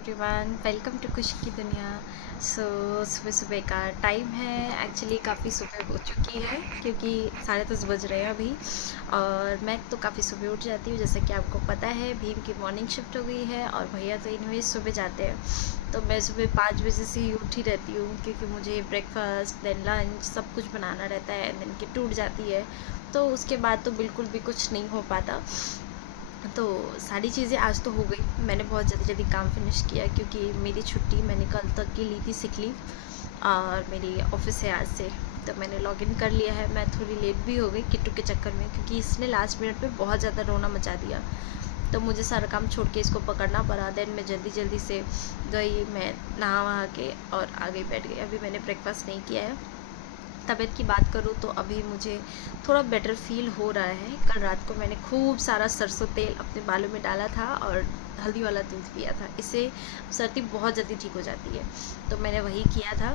Everyone, welcome to खुशी की दुनिया। सुबह सुबह का टाइम है। एक्चुअली काफ़ी सुबह हो चुकी है क्योंकि 10:30 बज रहे हैं अभी। और मैं तो काफ़ी सुबह उठ जाती हूँ, जैसे कि आपको पता है भीम की मॉर्निंग शिफ्ट हो गई है और भैया तो इनवेज सुबह जाते हैं। तो मैं सुबह 5 बजे से ही उठी रहती हूँ क्योंकि मुझे ब्रेकफास्ट देन लंच सब कुछ बनाना रहता है। दिन की टूट जाती है तो उसके बाद तो बिल्कुल भी कुछ नहीं हो पाता। तो सारी चीज़ें आज तो हो गई। मैंने बहुत जल्दी जल्दी काम फिनिश किया क्योंकि मेरी छुट्टी मैंने कल तक की ली थी, सिक लीव। और मेरी ऑफिस है आज से, तो मैंने लॉगिन कर लिया है। मैं थोड़ी लेट भी हो गई किट्टू के चक्कर में क्योंकि इसने लास्ट मिनट पे बहुत ज़्यादा रोना मचा दिया, तो मुझे सारा काम छोड़ के इसको पकड़ना पड़ा। देन मैं जल्दी जल्दी से गई, मैं नहा वहा के और आगे बैठ गई। अभी मैंने ब्रेकफास्ट नहीं किया है। तबीयत की बात करूँ तो अभी मुझे थोड़ा बेटर फील हो रहा है। कल रात को मैंने खूब सारा सरसों तेल अपने बालों में डाला था और हल्दी वाला दूध पिया था। इससे सर्दी बहुत जल्दी ठीक हो जाती है, तो मैंने वही किया था।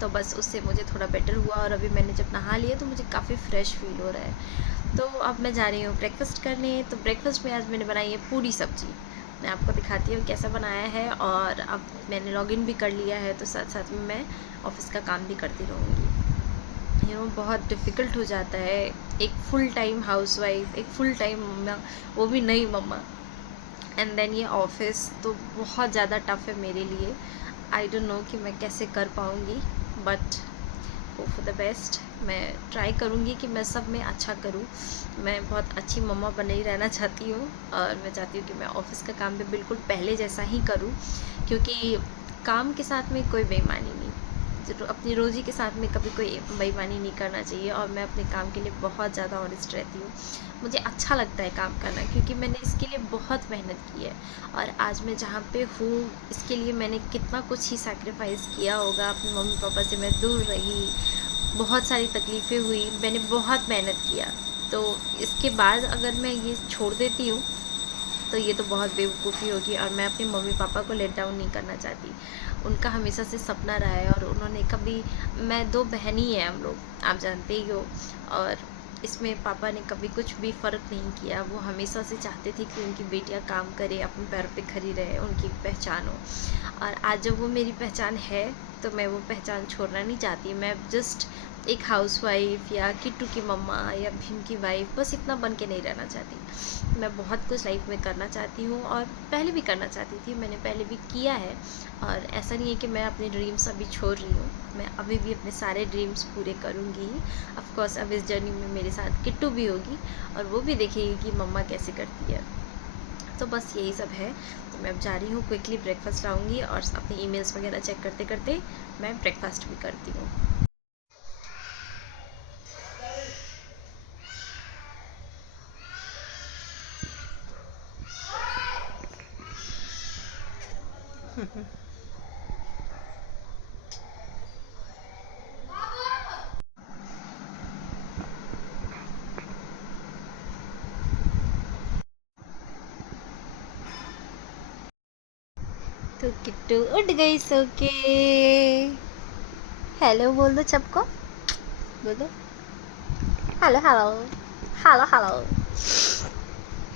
तो बस उससे मुझे थोड़ा बेटर हुआ और अभी मैंने जब नहा लिया तो मुझे काफ़ी फ्रेश फील हो रहा है। तो अब मैं जा रही हूँ ब्रेकफास्ट करने। तो ब्रेकफास्ट में आज मैंने बनाई है पूरी सब्जी। मैं आपको दिखाती हूँ कैसा बनाया है। और अब मैंने लॉगिन भी कर लिया है तो साथ साथ में मैं ऑफ़िस का काम भी करती रहूँगी। बहुत डिफ़िकल्ट हो जाता है एक फुल टाइम हाउसवाइफ, एक फुल टाइम मम्मा, वो भी नई मम्मा, एंड देन ये ऑफिस, तो बहुत ज़्यादा टफ़ है मेरे लिए। आई डोंट नो कि मैं कैसे कर पाऊँगी, but hope for the best. मैं ट्राई करूँगी कि मैं सब में अच्छा करूँ। मैं बहुत अच्छी मम्मा बने ही रहना चाहती हूँ और मैं चाहती हूँ कि मैं ऑफ़िस का काम भी बिल्कुल पहले जैसा ही करूँ, क्योंकि काम के साथ में कोई बेईमानी नहीं, अपनी रोज़ी के साथ में कभी कोई बेईमानी नहीं करना चाहिए। और मैं अपने काम के लिए बहुत ज़्यादा ऑनेस्ट रहती हूँ। मुझे अच्छा लगता है काम करना क्योंकि मैंने इसके लिए बहुत मेहनत की है। और आज मैं जहाँ पे हूँ इसके लिए मैंने कितना कुछ ही सैक्रिफाइस किया होगा। अपने मम्मी पापा से मैं दूर रही, बहुत सारी तकलीफ़ें हुई, मैंने बहुत मेहनत किया। तो इसके बाद अगर मैं ये छोड़ देती हूँ तो ये तो बहुत बेवकूफ़ी होगी। और मैं अपने मम्मी पापा को लेट डाउन नहीं करना चाहती। उनका हमेशा से सपना रहा है और उन्होंने कभी, मैं 2 बहन ही हैं हम लोग, आप जानते ही हो। और इसमें पापा ने कभी कुछ भी फ़र्क नहीं किया। वो हमेशा से चाहते थे कि उनकी बेटियां काम करे, अपने पैरों पे खड़ी रहे, उनकी पहचान हो। और आज जब वो मेरी पहचान है तो मैं वो पहचान छोड़ना नहीं चाहती। मैं जस्ट एक हाउसवाइफ या किट्टू की मम्मा या भीम की वाइफ बस इतना बन के नहीं रहना चाहती। मैं बहुत कुछ लाइफ में करना चाहती हूँ और पहले भी करना चाहती थी, मैंने पहले भी किया है। और ऐसा नहीं है कि मैं अपने ड्रीम्स अभी छोड़ रही हूँ, मैं अभी भी अपने सारे ड्रीम्स पूरे करूँगी। ऑफ कोर्स अब इस जर्नी में मेरे साथ किट्टू भी होगी और वो भी देखेगी कि मम्मा कैसे करती है। तो बस यही सब है। तो मैं अब जा रही हूँ, क्विकली ब्रेकफास्ट लाऊंगी और अपनी ईमेल्स वगैरह चेक करते करते मैं ब्रेकफास्ट भी करती हूँ। तो किट्टू उठ गई सो के। हेलो बोल दो सबको, बोलो हेलो हेलो हेलो हेलो।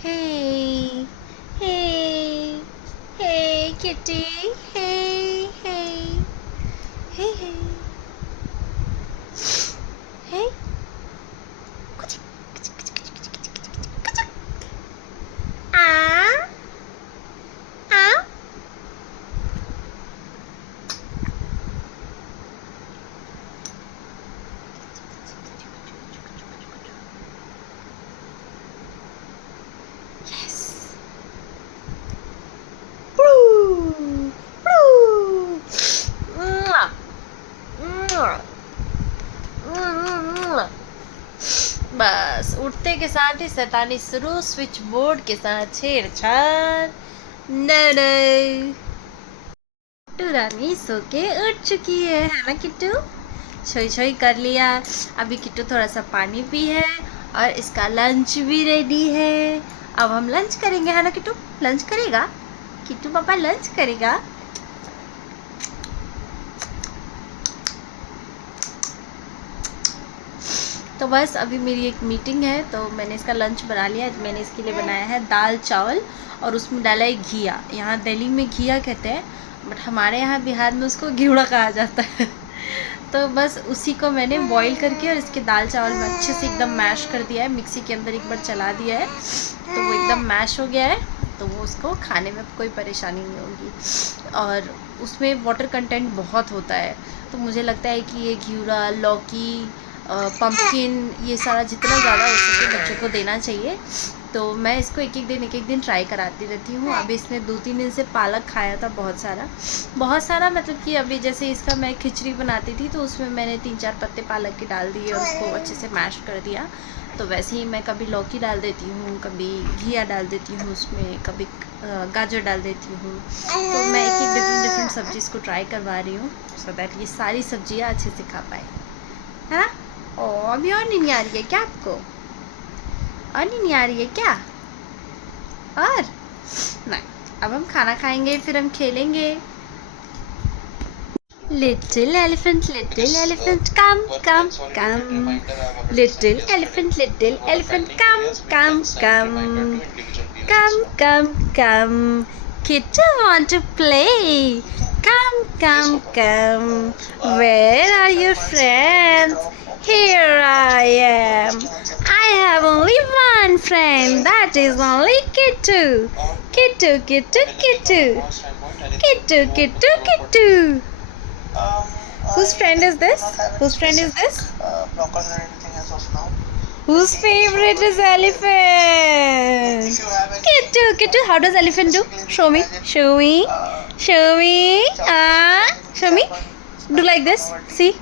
हे हे हे किट्टी, हे हे हे हे हे कुछ कुछ कुछ कुछ कुछ कुछ कुछ कुछ आ आ। यस। बस उठते के साथ ही शैतानी शुरू, स्विच बोर्ड के साथ छेड़छाड़। नो नो, किट्टू रानी सो के उठ चुकी है ना किट्टू? छोई छोई कर लिया। अभी किट्टू थोड़ा सा पानी पी है और इसका लंच भी रेडी है। अब हम लंच करेंगे, है ना किट्टू? लंच करेगा किट्टू, पापा लंच करेगा। तो बस अभी मेरी एक मीटिंग है तो मैंने इसका लंच बना लिया। मैंने इसके लिए बनाया है दाल चावल और उसमें डाला है घिया। यहाँ दिल्ली में घिया कहते हैं, बट हमारे यहाँ बिहार में उसको घिवड़ा कहा जाता है। तो बस उसी को मैंने बॉईल करके और इसके दाल चावल में अच्छे से एकदम मैश कर दिया है, मिक्सी के अंदर एक बार चला दिया है तो वो एकदम मैश हो गया है। तो वो उसको खाने में कोई परेशानी नहीं होगी। और उसमें वाटर कंटेंट बहुत होता है, तो मुझे लगता है कि ये घिवड़ा, लौकी, पम्पकिन, ये सारा जितना ज़्यादा हो सके बच्चों को देना चाहिए। तो मैं इसको एक एक दिन ट्राई कराती रहती हूँ। अभी इसने 2-3 दिन से पालक खाया था, बहुत सारा मतलब कि अभी जैसे इसका मैं खिचड़ी बनाती थी तो उसमें मैंने 3-4 पत्ते पालक के डाल दिए और उसको अच्छे से मैश कर दिया। तो वैसे ही मैं कभी लौकी डाल देती हूँ, कभी घिया डाल देती हूँ उसमें, कभी गाजर डाल देती हूँ। तो मैं एक डिफरेंट सब्जी इसको ट्राई करवा रही हूँ, सो दैट ये सारी सब्जियाँ अच्छे से खा पाए, है ना। अभी और नहीं आ रही है क्या आपको? और नहीं आ रही है क्या? और नहीं, अब हम खाना खाएंगे फिर हम खेलेंगे। Little elephant, come, come, come. Little elephant, come, come, come. Come, come, come. Kiddo want to play. Come, come, come. Where are your friends? Here I am. I have only one friend, that is only Kittu. Kittu, Kittu, Kittu. Kittu, Kittu, Kittu. Whose friend is this? Whose friend is this? Whose favorite is elephant? Kittu, Kittu. How does elephant do? Show me. Show me. Show me. Show me. Do like this. See.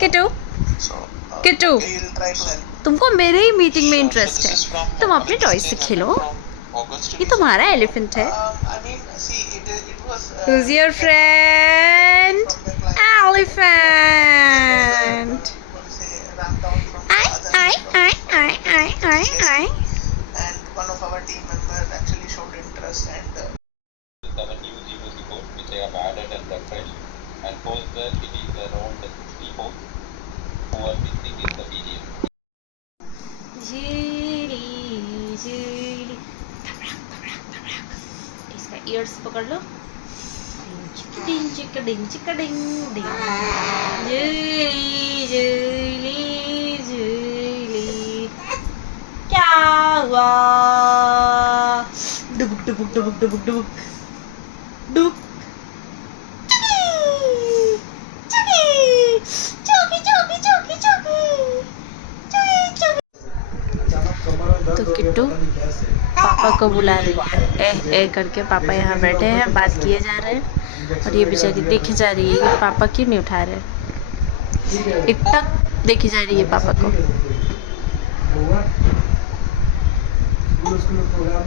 Kittu. Kittu. तुमको मेरे ही meeting में interest है, तुम अपने toys से खेलो, ये तुम्हारा elephant है। Who's your friend? Elephant. I. And one of our team members actually showed interest and the new GOC code which I have added and refreshed, and post that it is around 64 who are missing in the PDF. इसका years पकड़ लो। डिंग चिक डिंग चिक डिंग डिंग। जुली जुली जुली क्या हुआ? डुबुक डुबुक डुबुक डुबुक डुबुक डुबुक। तो किट्टू पापा को बुला रही है, ए करके। पापा यहाँ बैठे हैं, बात किए जा रहे हैं, और ये बेचारी देखी जा रही है कि पापा क्यों नहीं उठा रहे। एकटक देखी जा रही है पापा को।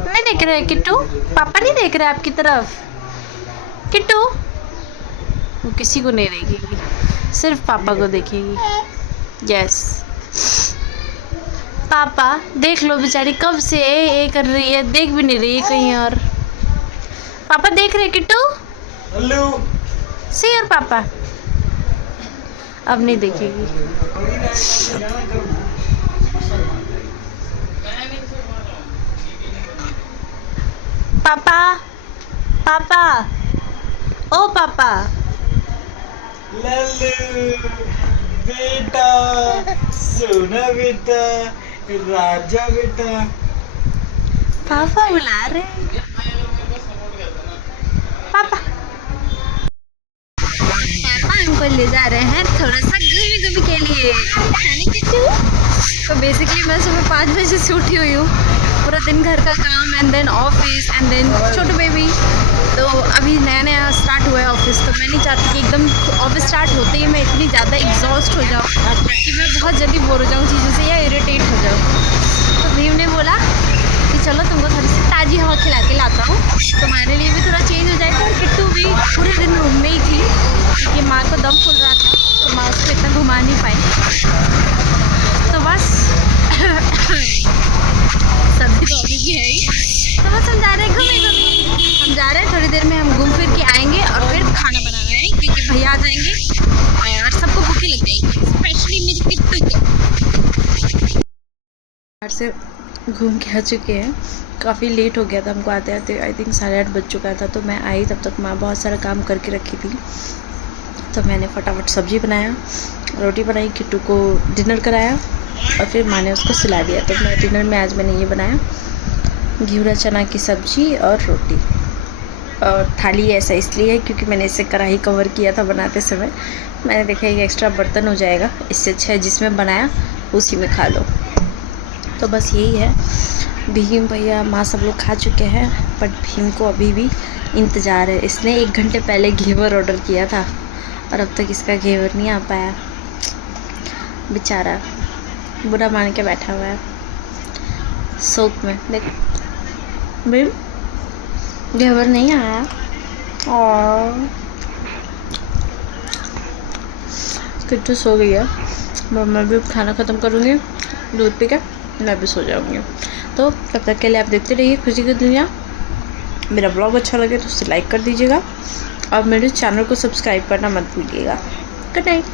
नहीं देख रहे किट्टू, पापा नहीं देख रहे आपकी तरफ। किट्टू वो किसी को नहीं देखेगी, सिर्फ पापा को देखेगी। यस, पापा देख लो, बेचारी कब से ए कर रही है, देख भी नहीं रही है कहीं और। पापा देख रहे किट्टू? हेलो सी और पापा अब नहीं देखेगी। पापा पापा ओ पापा। लल्लू बेटा, सोना बेटा, राजा बेटा। पापा बुला रहे हैं। पापा हमको ले जा रहे हैं थोड़ा सा घूमी के लिए, तो बेसिकली मैं सुबह 5 बजे से उठी हुई हूँ। पूरा दिन घर का काम and then office and then Chhotu baby. तो अभी नया स्टार्ट हुआ है ऑफिस, तो मैं नहीं चाहती कि एकदम ऑफिस स्टार्ट होते ही मैं इतनी ज़्यादा एग्जॉस्ट हो जाऊँ कि मैं बहुत जल्दी बोर हो जाऊँ चीज़ों से या इरिटेट हो जाऊँ। तो भीम ने बोला कि चलो तुमको थोड़ी सी ताज़ी हवा खिला के लाता हूँ, तुम्हारे लिए भी थोड़ा चेंज हो जाएगा। और किट्टू भी पूरे दिन रूम में ही थी क्योंकि माँ को दम फूल रहा था, तो माँ उसको इतना घुमा नहीं पाई। तो बस सब्जी तो अभी भी है ही, तो बस हम जा रहे हैं हम जा रहे हैं। थोड़ी देर में हम घूम फिर के आएंगे और फिर खाना बनाना है क्योंकि भैया आ जाएंगे और सबको भूखी लग जाएगी, स्पेशली मेरी किट्टू को। से घूम के आ चुके हैं। काफ़ी लेट हो गया था हमको आते आते, आई थिंक 8:30 बज चुका था। तो मैं आई तब तक माँ बहुत सारा काम करके रखी थी। तो मैंने फटाफट सब्ज़ी बनाया, रोटी बनाई, किट्टू को डिनर कराया और फिर माँ ने उसको सुला दिया। तो मैं डिनर में आज मैंने ये बनाया, घिवड़ा चना की सब्ज़ी और रोटी। और थाली ऐसा इसलिए है क्योंकि मैंने इसे कढ़ाई कवर किया था बनाते समय। मैंने देखा एक एक्स्ट्रा बर्तन हो जाएगा, इससे अच्छा है जिसमें बनाया उसी में खा लो। तो बस यही है। भीम भैया माँ सब लोग खा चुके हैं, बट भीम को अभी भी इंतज़ार है। इसने 1 घंटे पहले घेवर ऑर्डर किया था और अब तक इसका घेवर नहीं आ पाया। बेचारा बुरा मान के बैठा हुआ है शौक में। देख भीम, घेवर नहीं आया। और किट्टू सो गई है। मैं भी खाना ख़त्म करूँगी, दूध पी के मैं भी सो जाऊँगी। तो तब तक के लिए आप देखते रहिए खुशी की दुनिया। मेरा ब्लॉग अच्छा लगे तो उसे लाइक कर दीजिएगा और मेरे चैनल को सब्सक्राइब करना मत भूलिएगा। Good night.